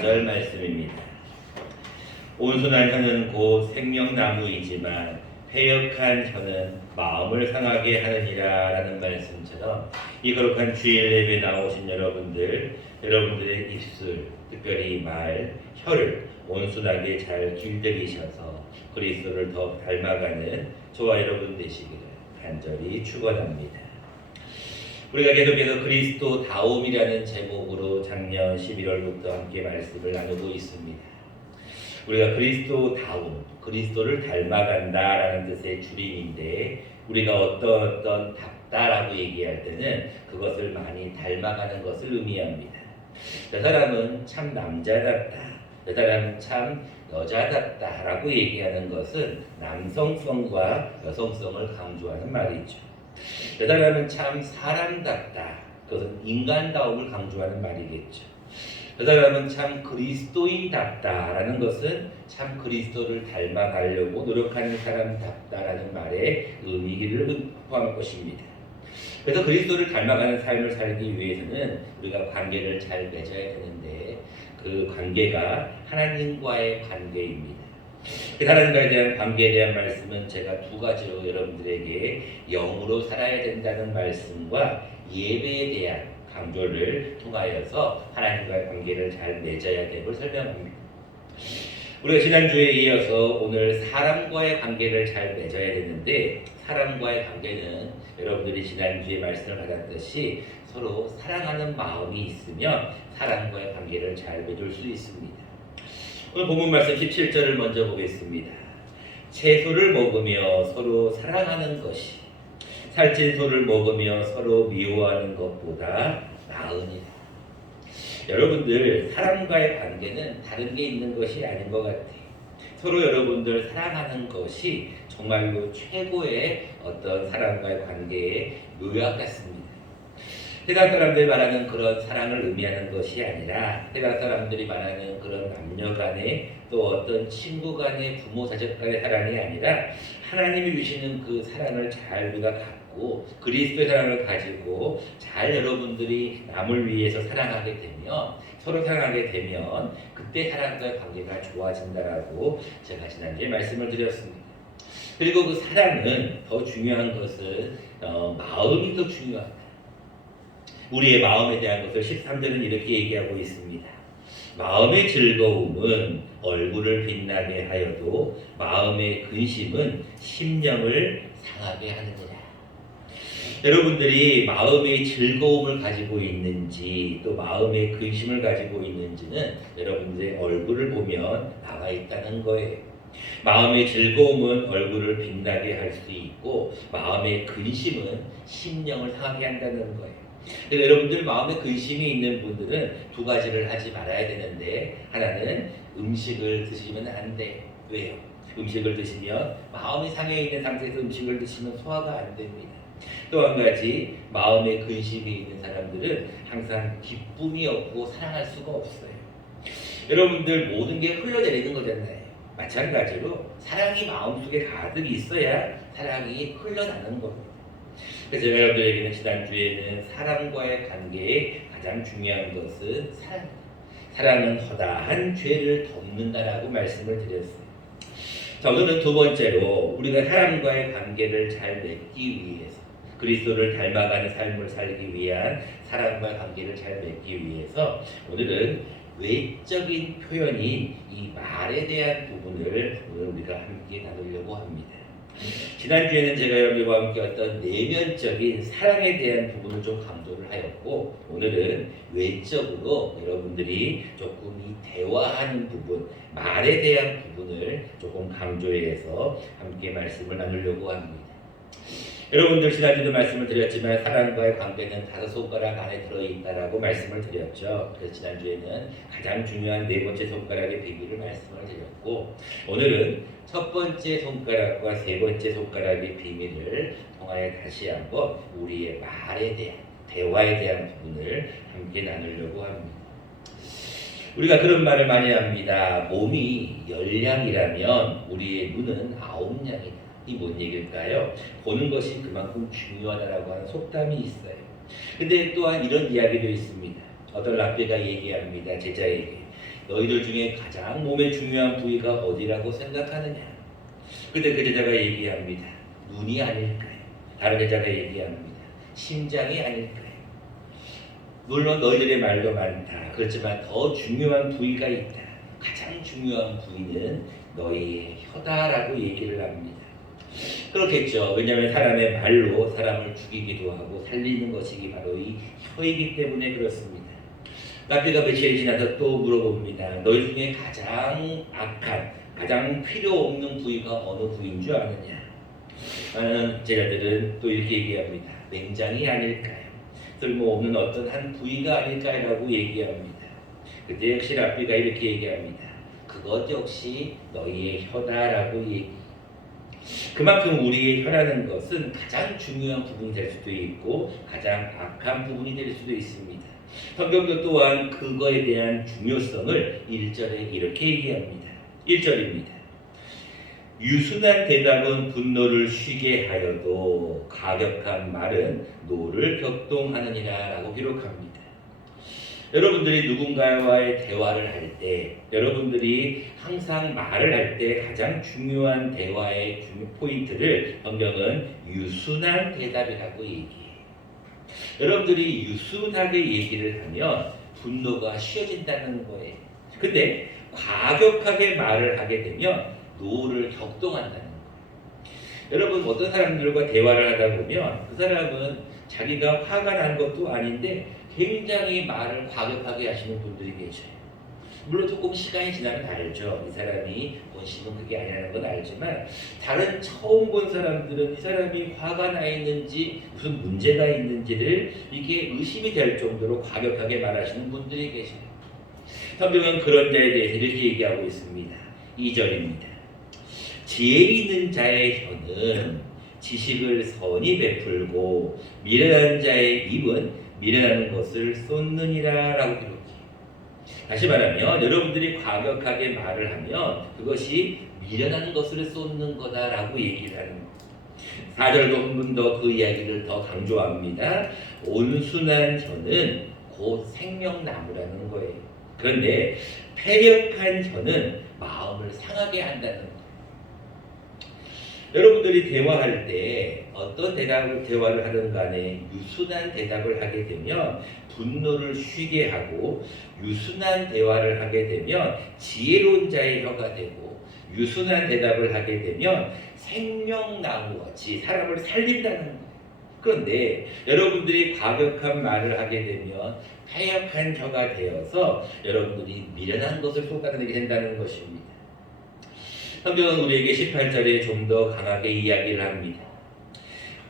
절 말씀입니다. 온순한 혀는 곧 생명나무이지만 패역한 혀는 마음을 상하게 하느니라 라는 말씀처럼 이 거룩한 주일 예배 나오신 여러분들의 입술, 특별히 말, 혀를 온순하게 잘 길들이셔서 그리스도를 더 닮아가는 저와 여러분 되시기를 간절히 축원합니다. 우리가 계속해서 그리스도다움이라는 제목으로 작년 11월부터 함께 말씀을 나누고 있습니다. 우리가 그리스도다움, 그리스도를 닮아간다라는 뜻의 줄임인데 우리가 어떤 닮다라고 얘기할 때는 그것을 많이 닮아가는 것을 의미합니다. 저 사람은 참 남자답다, 저 사람은 참 여자답다라고 얘기하는 것은 남성성과 여성성을 강조하는 말이죠. 저 사람은 참 사람답다, 그것은 인간다움을 강조하는 말이겠죠. 그 사람은 참 그리스도인답다라는 것은 참 그리스도를 닮아가려고 노력하는 사람답다라는 말의 의미를 포함할 것입니다. 그래서 그리스도를 닮아가는 삶을 살기 위해서는 우리가 관계를 잘 맺어야 되는데 그 관계가 하나님과의 관계입니다. 그 하나님과에 대한 관계에 대한 말씀은 제가 두 가지로 여러분들에게 영으로 살아야 된다는 말씀과 예배에 대한 강조를 통하여서 하나님과의 관계를 잘 맺어야 됨을 설명합니다. 우리가 지난주에 이어서 오늘 사람과의 관계를 잘 맺어야 되는데 사람과의 관계는 여러분들이 지난주에 말씀을 받았듯이 서로 사랑하는 마음이 있으면 사람과의 관계를 잘 맺을 수 있습니다. 오늘 본문 말씀 17절을 먼저 보겠습니다. 채소를 먹으며 서로 사랑하는 것이 살찐 소를 먹으며 서로 미워하는 것보다 나으니라. 여러분들 사람과의 관계는 다른 게 있는 것이 아닌 것 같아요. 서로 여러분들 사랑하는 것이 정말로 최고의 어떤 사람과의 관계의 묘약 같습니다. 세상 사람들이 말하는 그런 사랑을 의미하는 것이 아니라 세상 사람들이 말하는 그런 남녀 간의 또 어떤 친구 간의 부모 자식 간의 사랑이 아니라 하나님이 주시는 그 사랑을 잘 우리가 갖고 그리스도의 사랑을 가지고 잘 여러분들이 남을 위해서 사랑하게 되면 서로 사랑하게 되면 그때 사랑과의 관계가 좋아진다라고 제가 지난주에 말씀을 드렸습니다. 그리고 그 사랑은 더 중요한 것은 마음이 더 중요하다. 우리의 마음에 대한 것을 13절은 이렇게 얘기하고 있습니다. 마음의 즐거움은 얼굴을 빛나게 하여도 마음의 근심은 심령을 상하게 하느니라. 여러분들이 마음의 즐거움을 가지고 있는지 또 마음의 근심을 가지고 있는지는 여러분들의 얼굴을 보면 나와 있다는 거예요. 마음의 즐거움은 얼굴을 빛나게 할 수 있고 마음의 근심은 심령을 상하게 한다는 거예요. 여러분들 마음에 근심이 있는 분들은 두 가지를 하지 말아야 되는데 하나는 음식을 드시면 안 돼. 왜요? 음식을 드시면 마음이 상해 있는 상태에서 음식을 드시면 소화가 안 됩니다. 또 한 가지 마음에 근심이 있는 사람들은 항상 기쁨이 없고 사랑할 수가 없어요. 여러분들 모든 게 흘러내리는 거잖아요. 마찬가지로 사랑이 마음속에 가득 있어야 사랑이 흘러나는 겁니다. 그래서 제가 여러분들에게는 지난주에는 사람과의 관계에 가장 중요한 것은 사랑입니다. 사랑은 허다한 죄를 덮는다라고 말씀을 드렸어요. 자, 오늘은 두 번째로 우리가 사람과의 관계를 잘 맺기 위해서 그리스도를 닮아가는 삶을 살기 위한 사람과의 관계를 잘 맺기 위해서 오늘은 외적인 표현인 이 말에 대한 부분을 오늘 우리가 함께 나누려고 합니다. 지난주에는 제가 여러분들과 함께 어떤 내면적인 사랑에 대한 부분을 좀 강조를 하였고 오늘은 외적으로 여러분들이 조금 이 대화하는 부분, 말에 대한 부분을 조금 강조해서 함께 말씀을 나누려고 합니다. 여러분들 지난주도 말씀을 드렸지만 사랑과의 관계는 5손가락 안에 들어있다라고 말씀을 드렸죠. 그래서 지난주에는 가장 중요한 네 번째 손가락의 비밀을 말씀을 드렸고 오늘은 첫 번째 손가락과 세 번째 손가락의 비밀을 통하여 다시 한번 우리의 말에 대한 대화에 대한 부분을 함께 나누려고 합니다. 우리가 그런 말을 많이 합니다. 몸이 10냥이라면 우리의 눈은 9냥이다. 이 뭔 얘기일까요? 보는 것이 그만큼 중요하다라고 하는 속담이 있어요. 근데 또한 이런 이야기도 있습니다. 어떤 랍비가 얘기합니다. 제자에게 너희들 중에 가장 몸에 중요한 부위가 어디라고 생각하느냐? 그때 그 제자가 얘기합니다. 눈이 아닐까요? 다른 제자가 얘기합니다. 심장이 아닐까요? 물론 너희들의 말도 많다. 그렇지만 더 중요한 부위가 있다. 가장 중요한 부위는 너희의 혀다라고 얘기를 합니다. 그렇겠죠. 왜냐하면 사람의 말로 사람을 죽이기도 하고 살리는 것이 바로 이 혀이기 때문에 그렇습니다. 라삐가 며칠 지나서 또 물어봅니다. 너희 중에 가장 악한, 가장 필요 없는 부위가 어느 부위인 줄 아느냐? 많은 제자들은 또 이렇게 얘기합니다. 맹장이 아닐까요? 쓸모없는 어떤 한 부위가 아닐까라고 얘기합니다. 그때 역시 라삐가 이렇게 얘기합니다. 그것 역시 너희의 혀다라고 얘기합니다. 그만큼 우리의 혀라는 것은 가장 중요한 부분이 될 수도 있고 가장 악한 부분이 될 수도 있습니다. 성경도 또한 그거에 대한 중요성을 1절에 이렇게 얘기합니다. 1절입니다. 유순한 대답은 분노를 쉬게 하여도 가격한 말은 노를 격동하느니라 라고 기록합니다. 여러분들이 누군가와의 대화를 할 때, 여러분들이 항상 말을 할 때 가장 중요한 대화의 포인트를 성경은 유순한 대답이라고 얘기해요. 여러분들이 유순하게 얘기를 하면 분노가 쉬어진다는 거예요. 근데 과격하게 말을 하게 되면 노를 격동한다는 거예요. 여러분 어떤 사람들과 대화를 하다 보면 그 사람은 자기가 화가 난 것도 아닌데 굉장히 말을 과격하게 하시는 분들이 계셔요. 물론 조금 시간이 지나면 알죠. 이 사람이 본심은 그게 아니라는 건 알지만 다른 처음 본 사람들은 이 사람이 화가 나 있는지 무슨 문제가 있는지를 이게 의심이 될 정도로 과격하게 말하시는 분들이 계셔요. 성경은 그런 자에 대해서 이렇게 얘기하고 있습니다. 2절입니다. 지혜 있는 자의 혀는 지식을 선히 베풀고 미련한 자의 입은 미련하는 것을 쏟느니라 라고 기록해요. 다시 말하면 여러분들이 과격하게 말을 하면 그것이 미련한 것을 쏟는 거다라고 얘기를 하는 거예요. 4절도 한 번 더 그 이야기를 더 강조합니다. 온순한 혀는 곧 생명나무라는 거예요. 그런데 패력한 혀는 마음을 상하게 한다는 거예요. 여러분들이 대화할 때 어떤 대화를 하든 간에 유순한 대답을 하게 되면 분노를 쉬게 하고 유순한 대화를 하게 되면 지혜로운 자의 혀가 되고 유순한 대답을 하게 되면 생명나무같이 사람을 살린다는 거예요. 그런데 여러분들이 과격한 말을 하게 되면 패역한 혀가 되어서 여러분들이 미련한 것을 쏟아내게 된다는 것입니다. 성경은 우리에게 18절에 좀 더 강하게 이야기를 합니다.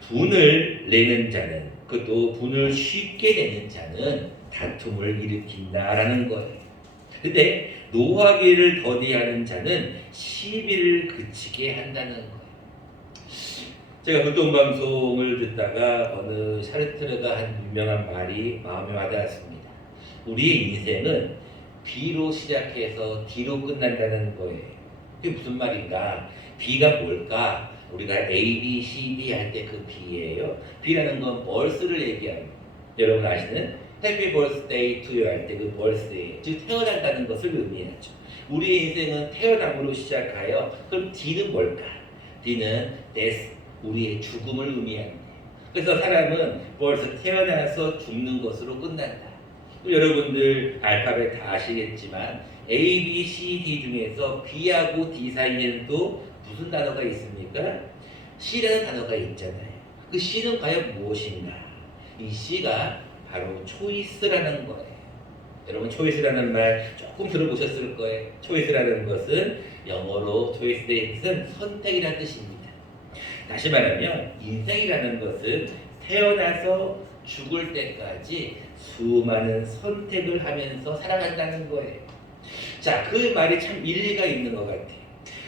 분을 내는 자는, 그것도 분을 쉽게 내는 자는 다툼을 일으킨다라는 거예요. 근데 노하기를 더디하는 자는 시비를 그치게 한다는 거예요. 제가 교통방송을 듣다가 어느 샤르트르가 한 유명한 말이 마음에 와닿았습니다. 우리의 인생은 B로 시작해서 D로 끝난다는 거예요. 그게 무슨 말인가? B가 뭘까? 우리가 A, B, C, D 할 때 그 B예요. B라는 건 birth를 얘기합니다. 여러분 아시는 Happy Birthday to you 할 때 그 birth예요. 즉 태어난다는 것을 의미하죠. 우리의 인생은 태어남으로 시작하여 그럼 D는 뭘까? D는 death, 우리의 죽음을 의미합니다. 그래서 사람은 벌써 태어나서 죽는 것으로 끝난다. 여러분들 알파벳 다 아시겠지만 A, B, C, D 중에서 B하고 D 사이에는 또 무슨 단어가 있습니까? C라는 단어가 있잖아요. 그 C는 과연 무엇인가? 이 C가 바로 초이스라는 거예요. 여러분 초이스라는 말 조금 들어보셨을 거예요. 초이스라는 것은 영어로 초이스의 뜻은 선택이라는 뜻입니다. 다시 말하면 인생이라는 것은 태어나서 죽을 때까지 수많은 선택을 하면서 살아간다는 거예요. 자, 그 말이 참 일리가 있는 것 같아요.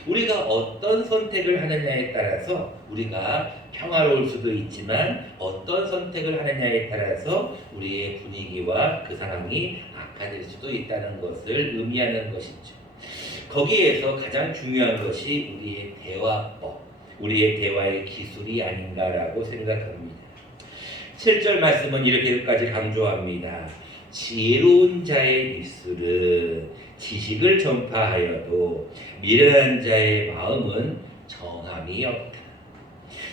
우리가 어떤 선택을 하느냐에 따라서 우리가 평화로울 수도 있지만 어떤 선택을 하느냐에 따라서 우리의 분위기와 그 상황이 악화될 수도 있다는 것을 의미하는 것이죠. 거기에서 가장 중요한 것이 우리의 대화법, 우리의 대화의 기술이 아닌가라고 생각합니다. 7절 말씀은 이렇게까지 강조합니다. 지혜로운 자의 입술은 지식을 전파하여도 미련한 자의 마음은 정함이 없다.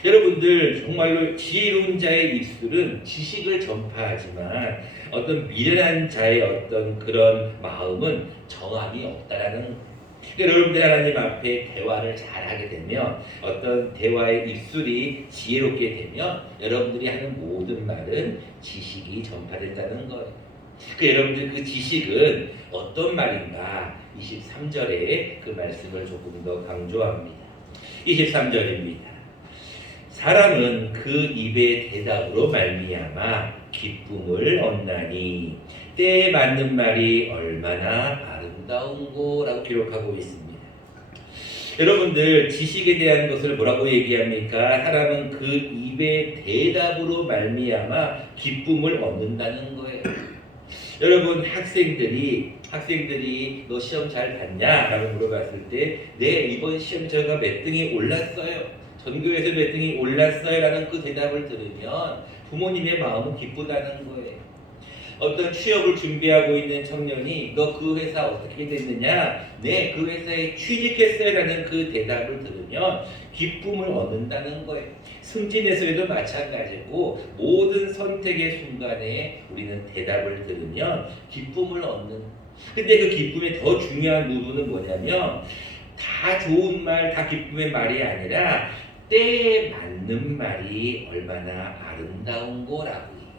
여러분들 정말로 지혜로운 자의 입술은 지식을 전파하지만 어떤 미련한 자의 어떤 그런 마음은 정함이 없다라는 거예요. 그러니까 여러분들 하나님 앞에 대화를 잘하게 되면 어떤 대화의 입술이 지혜롭게 되면 여러분들이 하는 모든 말은 지식이 전파된다는 거예요. 여러분들 그 지식은 어떤 말인가 23절에 그 말씀을 조금 더 강조합니다. 23절입니다. 사람은 그 입의 대답으로 말미암아 기쁨을 얻나니 때에 맞는 말이 얼마나 아름다운고 라고 기록하고 있습니다. 여러분들 지식에 대한 것을 뭐라고 얘기합니까? 사람은 그 입의 대답으로 말미암아 기쁨을 얻는다는 거예요. 여러분 학생들이 너 시험 잘 봤냐? 라고 물어봤을 때 네, 이번 시험 저가 몇 등이 올랐어요. 전교에서 몇 등이 올랐어요. 라는 그 대답을 들으면 부모님의 마음은 기쁘다는 거예요. 어떤 취업을 준비하고 있는 청년이 너 그 회사 어떻게 됐느냐? 네, 그 회사에 취직했어요. 라는 그 대답을 들으면 기쁨을 얻는다는 거예요. 승진에서도 마찬가지고 모든 선택의 순간에 우리는 대답을 들으면 기쁨을 얻는. 근데 그 기쁨의 더 중요한 부분은 뭐냐면 다 좋은 말, 다 기쁨의 말이 아니라 때에 맞는 말이 얼마나 아름다운 거라고 얘기해요.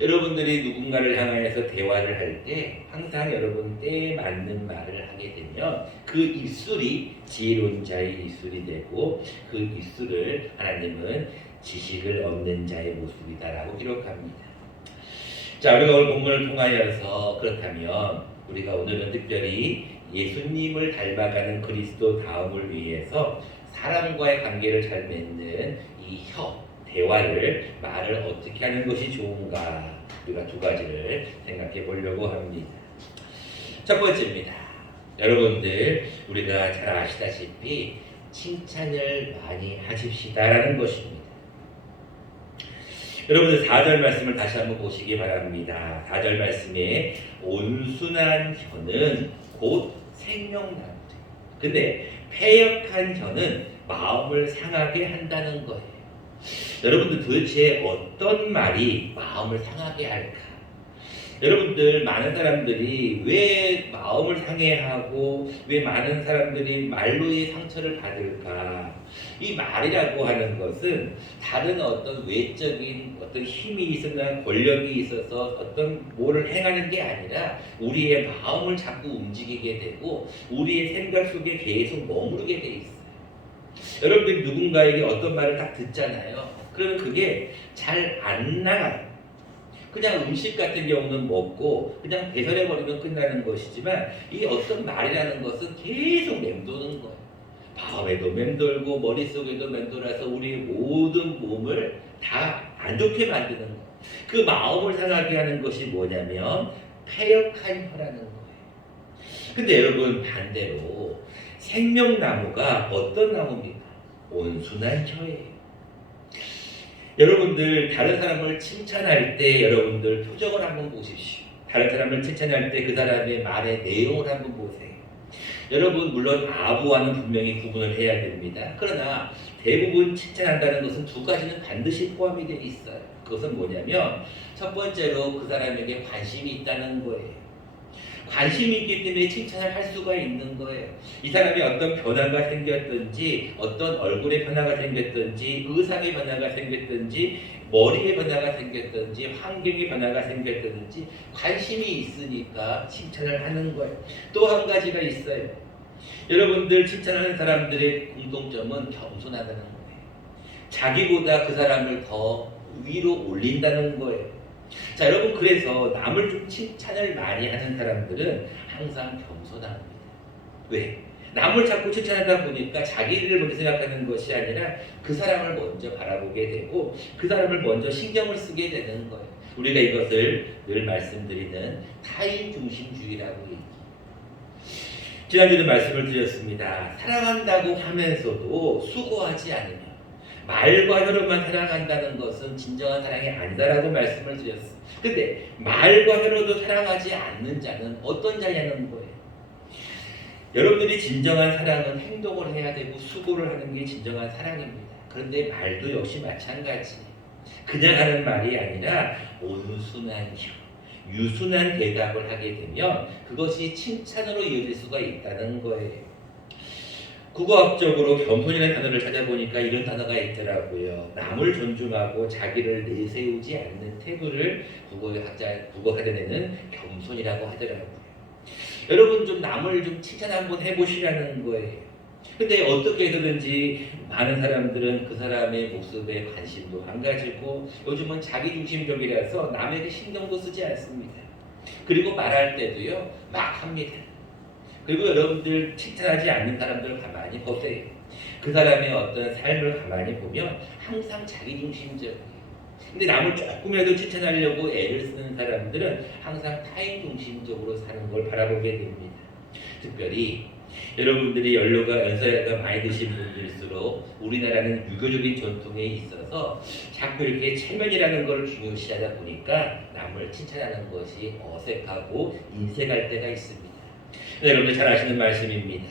여러분들이 누군가를 향하여서 대화를 할 때 항상 여러분 때에 맞는 말을 하게 되면 그 입술이 지혜로운 자의 입술이 되고 그 입술을 하나님은 지식을 얻는 자의 모습이다라고 기록합니다. 자, 우리가 오늘 본문을 통하여서 그렇다면 우리가 오늘은 특별히 예수님을 닮아가는 그리스도 다움을 위해서 사람과의 관계를 잘 맺는 이 말을 어떻게 하는 것이 좋은가 우리가 두 가지를 생각해 보려고 합니다. 첫 번째입니다. 여러분들 우리가 잘 아시다시피 칭찬을 많이 하십시다라는 것입니다. 여러분들 4절 말씀을 다시 한번 보시기 바랍니다. 4절 말씀에 온순한 혀는 곧 생명나무. 근데 패역한 혀는 마음을 상하게 한다는 거예요. 여러분들 도대체 어떤 말이 마음을 상하게 할까? 여러분들 많은 사람들이 왜 마음을 상해하고 왜 많은 사람들이 말로의 상처를 받을까? 이 말이라고 하는 것은 다른 어떤 외적인 어떤 힘이 있거나 권력이 있어서 어떤 뭐를 행하는 게 아니라 우리의 마음을 자꾸 움직이게 되고 우리의 생각 속에 계속 머무르게 돼 있어요. 여러분들이 누군가에게 어떤 말을 딱 듣잖아요. 그러면 그게 잘 안 나가요. 그냥 음식 같은 경우는 먹고 그냥 배설해버리면 끝나는 것이지만 이 어떤 말이라는 것은 계속 맴도는 거예요. 마음에도 맴돌고 머릿속에도 맴돌아서 우리의 모든 몸을 다 안 좋게 만드는 거예요. 그 마음을 상하게 하는 것이 뭐냐면 패역한 혀라는 거예요. 근데 여러분 반대로 생명나무가 어떤 나무입니까? 온순한 혀예요. 여러분들 다른 사람을 칭찬할 때 여러분들 표정을 한번 보십시오. 다른 사람을 칭찬할 때 그 사람의 말의 내용을 한번 보세요. 여러분 물론 아부와는 분명히 구분을 해야 됩니다. 그러나 대부분 칭찬한다는 것은 두 가지는 반드시 포함이 되어 있어요. 그것은 뭐냐면 첫 번째로 그 사람에게 관심이 있다는 거예요. 관심이 있기 때문에 칭찬을 할 수가 있는 거예요. 이 사람이 어떤 변화가 생겼든지 어떤 얼굴에 변화가 생겼든지 의상의 변화가 생겼든지 머리에 변화가 생겼든지 환경의 변화가 생겼든지 관심이 있으니까 칭찬을 하는 거예요. 또 한 가지가 있어요. 여러분들 칭찬하는 사람들의 공통점은 겸손하다는 거예요. 자기보다 그 사람을 더 위로 올린다는 거예요. 자, 여러분 그래서 남을 좀 칭찬을 많이 하는 사람들은 항상 겸손합니다. 왜? 남을 자꾸 칭찬하다 보니까 자기를 먼저 생각하는 것이 아니라 그 사람을 먼저 바라보게 되고 그 사람을 먼저 신경을 쓰게 되는 거예요. 우리가 이것을 늘 말씀드리는 타인 중심주의라고 얘기해요. 지난주에도 말씀을 드렸습니다. 사랑한다고 하면서도 수고하지 않으면 말과 혀로만 사랑한다는 것은 진정한 사랑이 아니다라고 말씀을 드렸어요. 근데 말과 혀로도 사랑하지 않는 자는 어떤 자냐는 거예요. 여러분들이 진정한 사랑은 행동을 해야 되고 수고를 하는 게 진정한 사랑입니다. 그런데 말도 역시 마찬가지. 그냥 하는 말이 아니라 온순한 혀, 유순한 대답을 하게 되면 그것이 칭찬으로 이어질 수가 있다는 거예요. 국어학적으로 겸손이라는 단어를 찾아보니까 이런 단어가 있더라고요. 남을 존중하고 자기를 내세우지 않는 태도를 국어사전에는 겸손이라고 하더라고요. 여러분 좀 남을 좀 칭찬 한번 해보시라는 거예요. 근데 어떻게 해서든지 많은 사람들은 그 사람의 모습에 관심도 안 가지고 요즘은 자기중심적이라서 남에게 신경도 쓰지 않습니다. 그리고 말할 때도요 막 합니다. 그리고 여러분들 칭찬하지 않는 사람들 가만히 보세요. 그 사람의 어떤 삶을 가만히 보면 항상 자기중심적이에요. 근데 남을 조금이라도 칭찬하려고 애를 쓰는 사람들은 항상 타인 중심적으로 사는 걸 바라보게 됩니다. 특별히 여러분들이 연로가 연세가 많이 드신 분들일수록 우리나라는 유교적인 전통에 있어서 자꾸 이렇게 체면이라는 걸 중요시하다 보니까 남을 칭찬하는 것이 어색하고 인색할 때가 있습니다. 여러분들 잘 아시는 말씀입니다.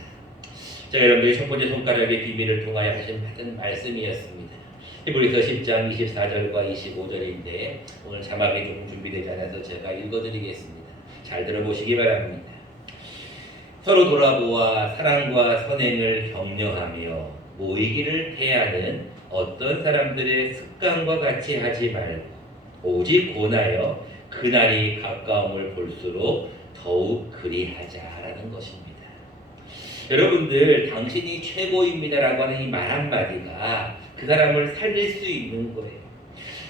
제가 여러분들이 첫 번째 손가락의 비밀을 통하여 하신 말씀이었습니다. 히브리서 10장 24절과 25절인데 오늘 자막이 조금 준비되지 않아서 제가 읽어드리겠습니다. 잘 들어보시기 바랍니다. 서로 돌아보아 사랑과 선행을 격려하며 모이기를 패하는 어떤 사람들의 습관과 같이 하지 말고 오직 권하여 그날이 가까움을 볼수록 더욱 그리하자라는 것입니다. 여러분들 당신이 최고입니다라고 하는 이 말 한마디가 그 사람을 살릴 수 있는 거예요.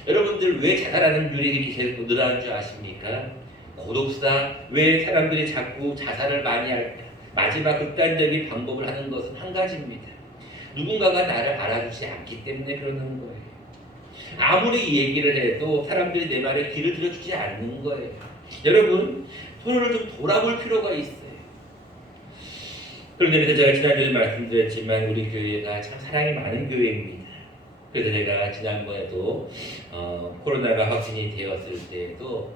여러분들 왜 자살하는 율이 이렇게 계속 늘어나는 줄 아십니까? 고독사 왜 사람들이 자꾸 자살을 많이 할까? 마지막 극단적인 방법을 하는 것은 한 가지입니다. 누군가가 나를 알아주지 않기 때문에 그러는 거예요. 아무리 이 얘기를 해도 사람들이 내 말에 귀를 들어주지 않는 거예요. 여러분 서로를 좀 돌아볼 필요가 있어요. 그런데 제가 지난주에 말씀드렸지만 우리 교회가 참 사랑이 많은 교회입니다. 그래서 제가 지난번에도 코로나가 확진이 되었을 때에도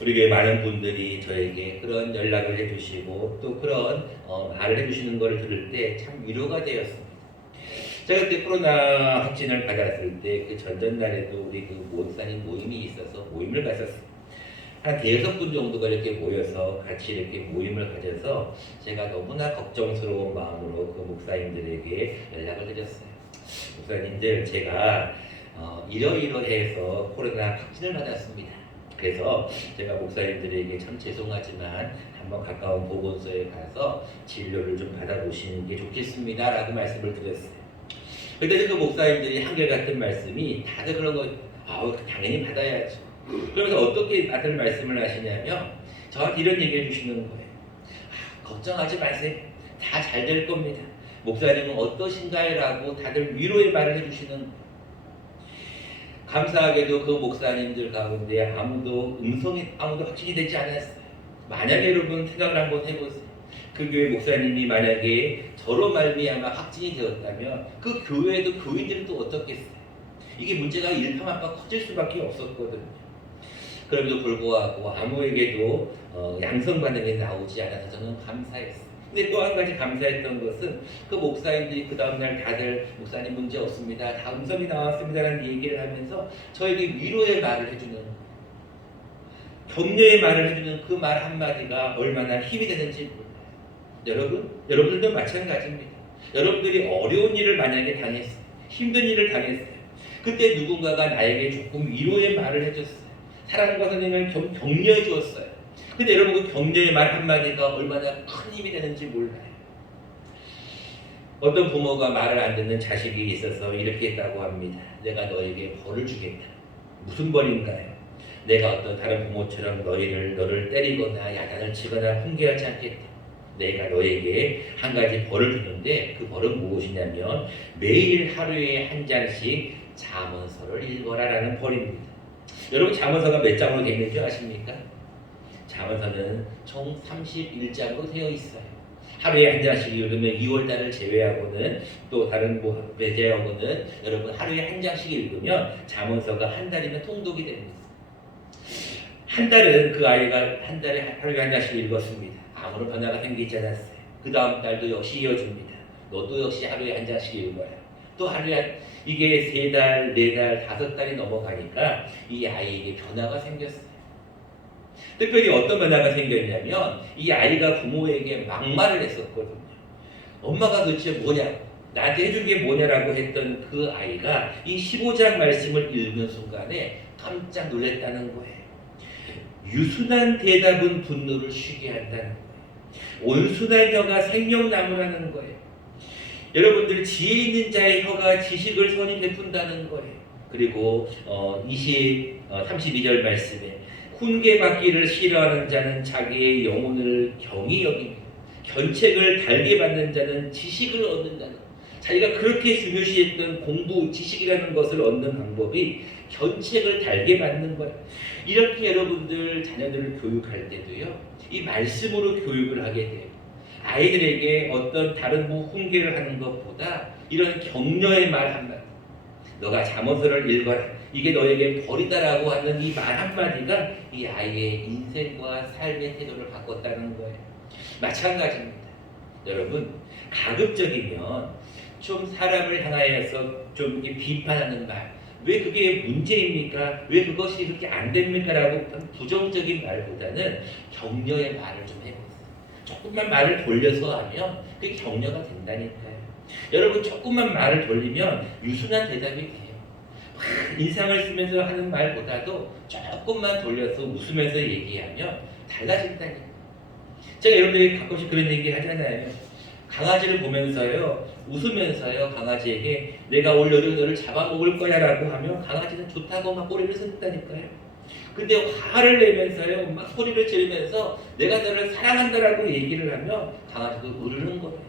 우리 교회 많은 분들이 저에게 그런 연락을 해주시고 또 그런 말을 해주시는 것을 들을 때 참 위로가 되었습니다. 제가 그때 코로나 확진을 받았을 때 그 전전날에도 우리 그 목사님 모임이 있어서 모임을 갔었어요. 한 5분 정도가 이렇게 모여서 같이 이렇게 모임을 가져서 제가 너무나 걱정스러운 마음으로 그 목사님들에게 연락을 드렸어요. 목사님들 제가 이러이러해서 코로나 확진을 받았습니다. 그래서 제가 목사님들에게 참 죄송하지만 한번 가까운 보건소에 가서 진료를 좀 받아보시는 게 좋겠습니다 라고 말씀을 드렸어요. 그때 그 목사님들이 한결같은 말씀이 다들 그런 거 당연히 받아야죠. 그러면서 어떻게 다들 말씀을 하시냐면 저한테 이런 얘기 해주시는 거예요. 걱정하지 마세요. 다 잘 될 겁니다. 목사님은 어떠신가요? 라고 다들 위로의 말을 해주시는 거예요. 감사하게도 그 목사님들 가운데 아무도 확진이 되지 않았어요. 만약에 여러분 생각을 한번 해보세요. 그 교회 목사님이 만약에 저로 말미암아 확진이 되었다면 그 교회도 교인들은 또 어떻겠어요? 이게 문제가 일파만파 커질 수밖에 없었거든요. 그럼에도 불구하고 아무에게도 양성 반응이 나오지 않아서 저는 감사했어요. 근데 또 한 가지 감사했던 것은 그 목사님들이 그 다음날 다들 목사님 문제 없습니다. 다 음성이 나왔습니다라는 얘기를 하면서 저에게 위로의 말을 해주는 격려의 말을 해주는 그 말 한마디가 얼마나 힘이 되는지 몰라요. 여러분들도 마찬가지입니다. 여러분들이 어려운 일을 만약에 당했어요. 힘든 일을 당했어요. 그때 누군가가 나에게 조금 위로의 말을 해줬어요. 사랑과 선행을 격려해 주었어요. 근데 여러분 그 격려의 말 한마디가 얼마나 큰 힘이 되는지 몰라요. 어떤 부모가 말을 안 듣는 자식이 있어서 이렇게 했다고 합니다. 내가 너에게 벌을 주겠다. 무슨 벌인가요? 내가 어떤 다른 부모처럼 너를 때리거나 야단을 치거나 훈계하지 않겠다. 내가 너에게 한 가지 벌을 주는데 그 벌은 무엇이냐면 매일 하루에 한 장씩 잠언서를 읽어라 라는 벌입니다. 여러분 잠언서가 몇 장으로 되어 있는 줄 아십니까? 잠언서는 총 31장으로 되어 있어요. 하루에 한 장씩 읽으면 2월 달을 제외하고는 또 다른 뭐 제외하고는 여러분 하루에 한 장씩 읽으면 잠언서가 한 달이면 통독이 됩니다. 한 달은 그 아이가 한 달에 하루에 한 장씩 읽었습니다. 아무런 변화가 생기지 않았어요. 그 다음 달도 역시 이어집니다. 너도 역시 하루에 한 장씩 읽어야. 또 하루에 이게 3달, 4달, 5달이 넘어가니까 이 아이에게 변화가 생겼어요. 특별히 어떤 변화가 생겼냐면 이 아이가 부모에게 막말을 했었거든요. 엄마가 도대체 뭐냐? 나한테 해준 게 뭐냐라고 했던 그 아이가 이 15장 말씀을 읽는 순간에 깜짝 놀랐다는 거예요. 유순한 대답은 분노를 쉬게 한다는 거예요. 온순한 혀가 생명나무라는 거예요. 여러분들 지혜 있는 자의 혀가 지식을 선히 베푼다는 거예요. 그리고 32절 말씀에 훈계받기를 싫어하는 자는 자기의 영혼을 경히 여깁니다. 견책을 달게 받는 자는 지식을 얻는다는 거예요. 자기가 그렇게 중요시했던 공부, 지식이라는 것을 얻는 방법이 견책을 달게 받는 거예요. 이렇게 여러분들 자녀들을 교육할 때도요, 이 말씀으로 교육을 하게 돼요. 아이들에게 어떤 다른 뭐 훈계를 하는 것보다 이런 격려의 말 한마디, 너가 잠언서를 읽어라, 이게 너에게 벌이다라고 하는 이 말 한마디가 이 아이의 인생과 삶의 태도를 바꿨다는 거예요. 마찬가지입니다. 여러분, 가급적이면 좀 사람을 향하여서 좀 비판하는 말, 왜 그게 문제입니까? 왜 그것이 그렇게 안 됩니까? 라고 부정적인 말보다는 격려의 말을 좀 해보세요. 조금만 말을 돌려서 하면 그게 격려가 된다니까요. 여러분, 조금만 말을 돌리면 유순한 대답이 돼요. 인상을 쓰면서 하는 말보다도 조금만 돌려서 웃으면서 얘기하면 달라진다니까요. 제가 여러분들이 가끔씩 그런 얘기 하잖아요. 강아지를 보면서요, 웃으면서요, 강아지에게 내가 올 여름 너를 잡아먹을 거야 라고 하면 강아지는 좋다고 막 꼬리를 흔든다니까요. 근데 화를 내면서요, 막 소리를 지르면서 내가 너를 사랑한다라고 얘기를 하면 강아지도 울는 거예요.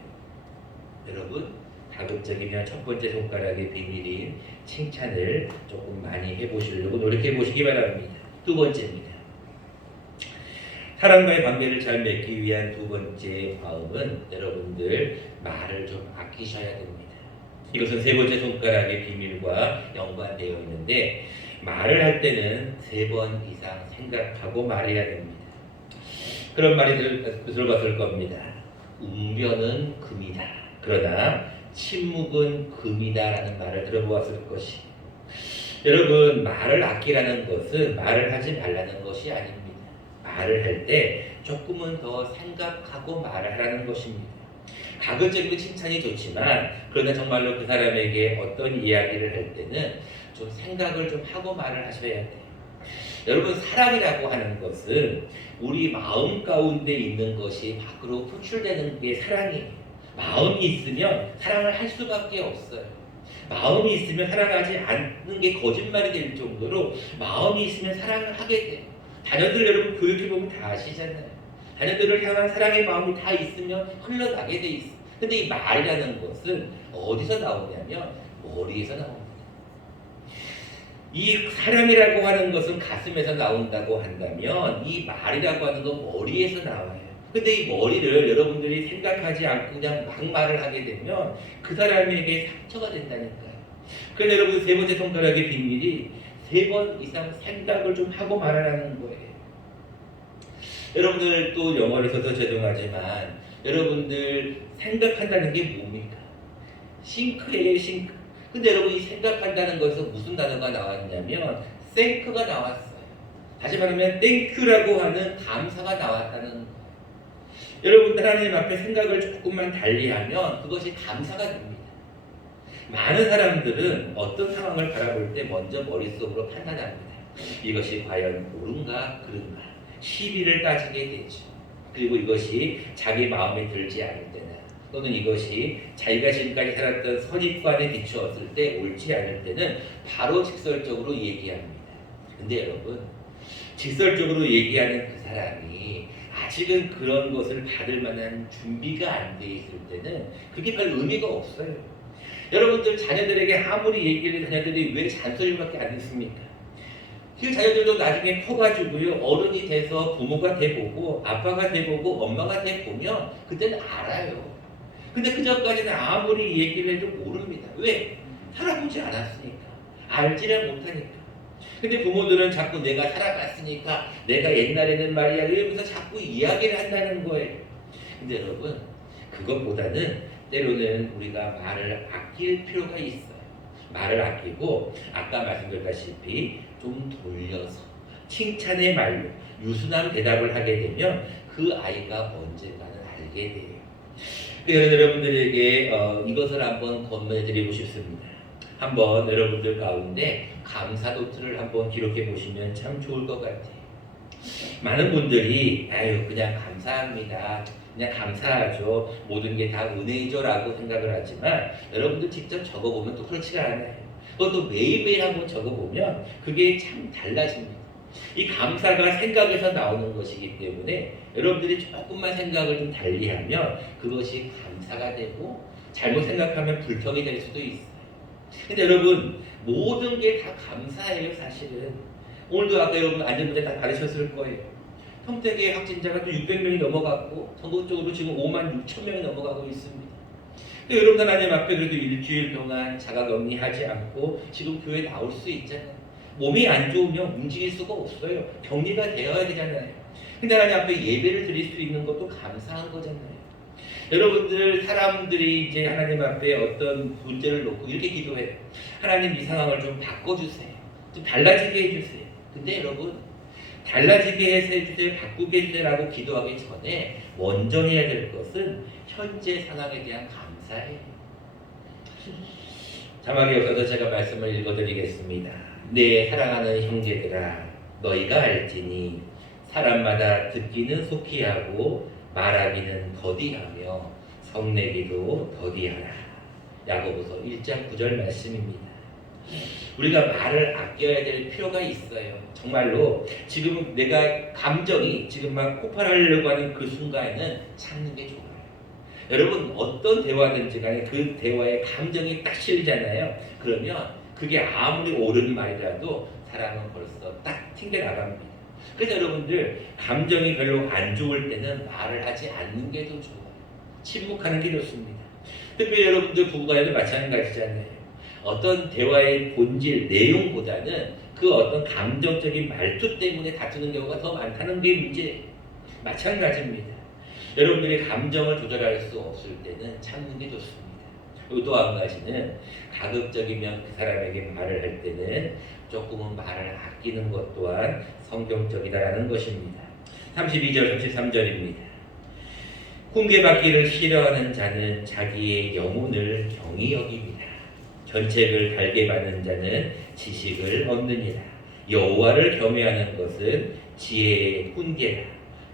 여러분, 가급적이면 첫 번째 손가락의 비밀인 칭찬을 조금 많이 해보시려고 노력해 보시기 바랍니다. 두 번째입니다. 사람과의 관계를 잘 맺기 위한 두 번째 마음은 여러분들 말을 좀 아끼셔야 됩니다. 이것은 세 번째 손가락의 비밀과 연관되어 있는데 말을 할 때는 3번 이상 생각하고 말해야 됩니다. 그런 말이 들어봤을 겁니다. 웅변은 금이다. 그러나 침묵은 금이다 라는 말을 들어보았을 것이. 여러분, 말을 아끼라는 것은 말을 하지 말라는 것이 아닙니다. 말을 할 때 조금은 더 생각하고 말을 하라는 것입니다. 가급적이면 칭찬이 좋지만 그러나 정말로 그 사람에게 어떤 이야기를 할 때는 좀 생각을 좀 하고 말을 하셔야 돼요. 여러분, 사랑이라고 하는 것은 우리 마음 가운데 있는 것이 밖으로 표출되는 게 사랑이에요. 마음이 있으면 사랑을 할 수밖에 없어요. 마음이 있으면 사랑하지 않는 게 거짓말이 될 정도로 마음이 있으면 사랑을 하게 돼요. 자녀들 여러분 교육해보면 다 아시잖아요. 자녀들을 향한 사랑의 마음이 다 있으면 흘러가게 돼 있어요. 근데 이 말이라는 것은 어디서 나오냐면 머리에서 나옵니다. 이 사랑이라고 하는 것은 가슴에서 나온다고 한다면 이 말이라고 하는 건 머리에서 나와요. 근데 이 머리를 여러분들이 생각하지 않고 그냥 막 말을 하게 되면 그 사람에게 상처가 된다니까요. 그래서 여러분 세 번째 손가락의 비밀이 3번 이상 생각을 좀 하고 말하라는 거예요. 여러분들 또 영어를 써서 죄송하지만 여러분들 생각한다는 게 뭡니까? 싱크예요, 싱크. 근데 여러분 이 생각한다는 것에서 무슨 단어가 나왔냐면 thank가 나왔어요. 다시 말하면 땡큐라고 하는 감사가 나왔다는 거예요. 여러분들 하나님 앞에 생각을 조금만 달리하면 그것이 감사가 됩니다. 많은 사람들은 어떤 상황을 바라볼 때 먼저 머릿속으로 판단합니다. 이것이 과연 옳은가 그른가 시비를 따지게 되죠. 그리고 이것이 자기 마음에 들지 않을 때나 또는 이것이 자기가 지금까지 살았던 선입관에 비추었을 때 옳지 않을 때는 바로 직설적으로 얘기합니다. 근데 여러분, 직설적으로 얘기하는 그 사람이 아직은 그런 것을 받을 만한 준비가 안 돼 있을 때는 그게 별 의미가 없어요. 여러분들 자녀들에게 아무리 얘기를 자녀들이 왜 잔소리밖에 안 듣습니까? 그 자녀들도 나중에 커가지고요 어른이 돼서 부모가 돼보고 아빠가 돼보고 엄마가 돼보면 그때는 알아요. 근데 그 전까지는 아무리 얘기를 해도 모릅니다. 왜? 살아보지 않았으니까. 알지를 못하니까. 근데 부모들은 자꾸 내가 살아봤으니까 내가 옛날에는 말이야 이러면서 자꾸 이야기를 한다는 거예요. 근데 여러분 그것보다는 때로는 우리가 말을 아낄 필요가 있어요. 말을 아끼고 아까 말씀드렸다시피 좀 돌려서 칭찬의 말로 유순한 대답을 하게 되면 그 아이가 언젠가는 알게 돼요. 그래서 여러분들에게 이것을 한번 건면해드리고 싶습니다. 한번 여러분들 가운데 감사 노트를 한번 기록해 보시면 참 좋을 것 같아요. 많은 분들이 아유 그냥 감사합니다. 그냥 감사하죠. 모든 게 다 은혜이죠라고 생각을 하지만 여러분들 직접 적어보면 또 그렇지가 않아요. 또 매일매일 한번 적어보면 그게 참 달라집니다. 이 감사가 생각에서 나오는 것이기 때문에 여러분들이 조금만 생각을 좀 달리하면 그것이 감사가 되고 잘못 생각하면 불평이 될 수도 있어요. 근데 여러분 모든 게 다 감사해요. 사실은 오늘도 아까 여러분 안전문제 다 받으셨을 거예요. 평택의 확진자가 또 600명이 넘어갔고 전국적으로 지금 5만 6천 명이 넘어가고 있습니다. 근데 여러분 하나님 앞에 그래도 일주일 동안 자가격리하지 않고 지금 교회 나올 수 있잖아요. 몸이 안 좋으면 움직일 수가 없어요. 격리가 되어야 되잖아요. 근데 하나님 앞에 예배를 드릴 수 있는 것도 감사한 거잖아요. 여러분들 사람들이 이제 하나님 앞에 어떤 문제를 놓고 이렇게 기도해요. 하나님 이 상황을 좀 바꿔주세요. 좀 달라지게 해주세요. 근데 여러분 달라지게 해주세요. 바꾸게 해주세요라고 기도하기 전에 먼저 해야 될 것은 현재 상황에 대한 감사예요. 자막에 없어서 제가 말씀을 읽어드리겠습니다. 내 사랑하는 형제들아 너희가 알지니 사람마다 듣기는 속히 하고 말하기는 더디하며 성내기도 더디하라. 야고보서 1장 9절 말씀입니다. 우리가 말을 아껴야 될 필요가 있어요. 정말로 지금 내가 감정이 지금 막 폭발하려고 하는 그 순간에는 참는 게 좋아요. 여러분 어떤 대화든지 간에 그 대화에 감정이 딱 실리잖아요. 그러면 그게 아무리 옳은 말이라도 사람은 벌써 딱 튕겨나갑니다. 그래서 여러분들 감정이 별로 안 좋을 때는 말을 하지 않는 게 더 좋아요. 침묵하는 게 좋습니다. 특별히 여러분들 부부간에도 마찬가지잖아요. 어떤 대화의 본질, 내용보다는 그 어떤 감정적인 말투 때문에 다투는 경우가 더 많다는 게 문제예요. 마찬가지입니다. 여러분들이 감정을 조절할 수 없을 때는 참는 게 좋습니다. 그리고 또 한 가지는 가급적이면 그 사람에게 말을 할 때는 조금은 말을 아끼는 것 또한 성경적이다라는 것입니다. 32절, 33절입니다. 훈계받기를 싫어하는 자는 자기의 영혼을 경히 여깁니다. 견책을 달게 받는 자는 지식을 얻느니라. 여호와를 경외하는 것은 지혜의 훈계라.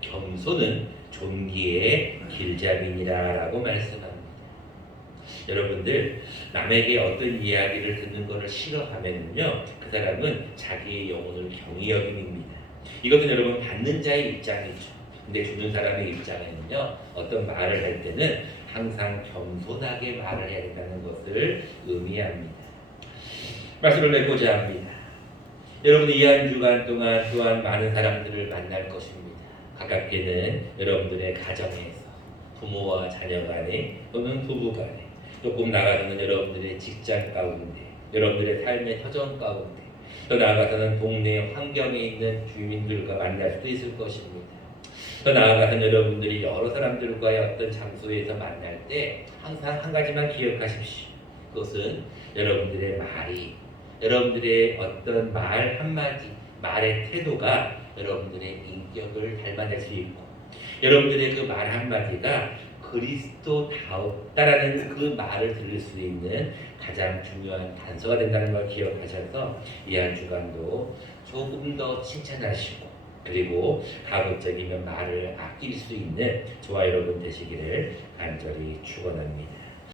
겸손은 존귀의 길잡이니라 라고 말씀합니다. 여러분들 남에게 어떤 이야기를 듣는 것을 싫어하면요 그 사람은 자기의 영혼을 경히 여김입니다. 이것은 여러분 받는 자의 입장이죠. 근데 주는 사람의 입장에는요 어떤 말을 할 때는 항상 겸손하게 말을 해야 된다는 것을 의미합니다. 말씀을 맺고자 합니다. 여러분 이 한 주간 동안 또한 많은 사람들을 만날 것입니다. 가깝게는 여러분들의 가정에서 부모와 자녀 간에 또는 부부 간에 조금 나가서는 여러분들의 직장 가운데 여러분들의 삶의 터전 가운데 더 나아가서는 동네 환경에 있는 주민들과 만날 수도 있을 것입니다. 더 나아가서는 여러분들이 여러 사람들과의 어떤 장소에서 만날 때 항상 한 가지만 기억하십시오. 그것은 여러분들의 말이 여러분들의 어떤 말 한마디 말의 태도가 여러분들의 인격을 닮아낼 수 있고 여러분들의 그 말 한마디가 그리스도다웠다라는 그 말을 들을 수 있는 가장 중요한 단서가 된다는 걸 기억하셔서 이 한 주간도 조금 더 칭찬하시고 그리고 가급적이면 말을 아낄 수 있는 저와 여러분 되시기를 간절히 축원합니다.